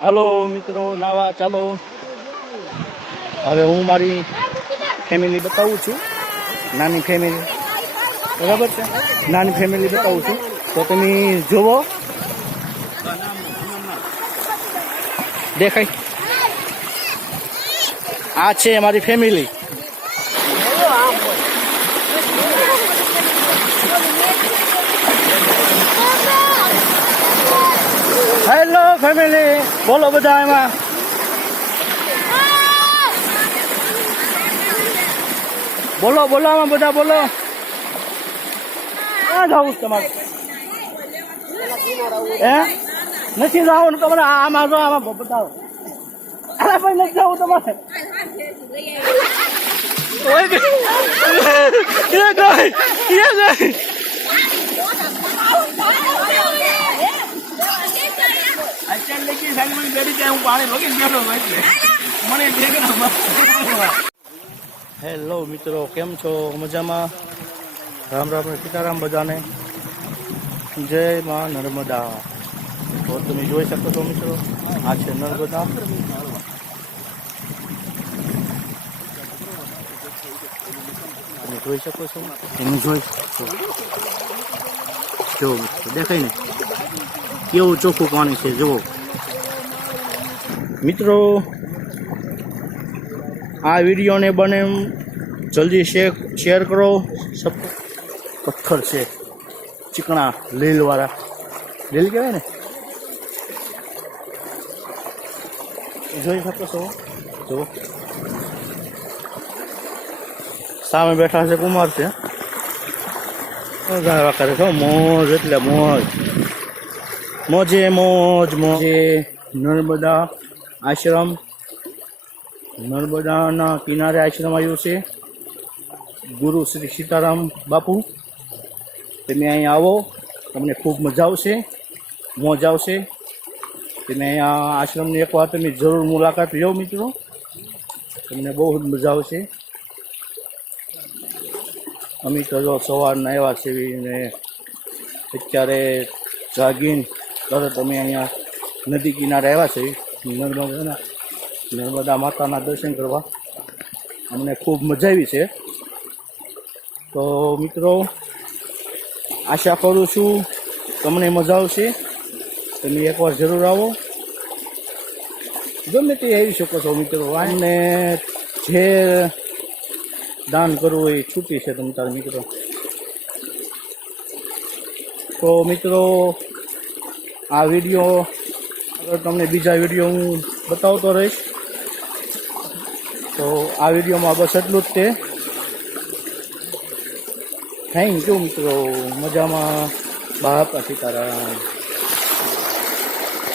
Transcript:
હાલો મિત્રો, નાવા ચાલો. હવે હું મારી ફેમિલી બતાવું છું, નાની ફેમિલી, બરાબર છે. નાની ફેમિલી બતાવું છું તો તમે જુઓ, દેખાય. આ છે મારી ફેમિલી. હેલો ફેમિલી, બોલો બધા એમાં. બોલો બોલો આમાં બધા બોલો. ક્યાં જવું છે તમારે? નથી જવું ને તમારે? આમાં જો, આમાં બતાવો. અરે ભાઈ નથી જવું તમારે. હેલો મિત્રો, કેમ છો? મજામાં? રામ રામ સીતારામ બધાને. જય માં નર્મદા. તો તમે જોઈ શકો છો મિત્રો, આ છે નર્મદા. તમે જોઈ શકો છો, તમે જોઈ શકો જો મિત્રો, દેખાય ને કેવું ચોખ્ખું પાણી છે જુઓ મિત્રો. આ વિડીયોને બને જલ્દી શેર કરો. પથ્થર છે ચીકણા લીલવાળા, લીલ કહેવાય ને, જોઈ શકો છો. જુઓ સામે બેઠા છે કુમાર છે, કરે છો મોજ, એટલે મોજ, મોજે મોજ, મોજે. નર્મદા આશ્રમ, નર્મદાના કિનારે આશ્રમ આવ્યું છે. ગુરુ શ્રી સીતારામ બાપુ. તમે અહીંયા આવો, તમને ખૂબ મજા આવશે, મોજ આવશે. તમે અહીંયા આશ્રમની એકવાર તમે જરૂર મુલાકાત લો મિત્રો, તમને બહુ જ મજા આવશે. અમે તો જો સવારના આવ્યા છે ને અત્યારે જાગીને તરત અમે અહીંયા નદી કિનારે આવ્યા છે નર્મદા માતાના દર્શન કરવા. અમને ખૂબ મજા આવી છે. તો મિત્રો, આશા કરું છું તમને મજા આવશે. તમે એકવાર જરૂર આવો, ગમે તે આવી શકો છો મિત્રો. અને જે દાન કરવું એ છૂટી છે તમે તારા મિત્રો. તો મિત્રો, આ વિડીયો તમને બીજા વિડીયો હું બતાવતો રહીશ. તો આ વિડીયોમાં બસ એટલું જ તે. થેન્ક યુ મિત્રો. મજામાં? બાપા સીતારામ.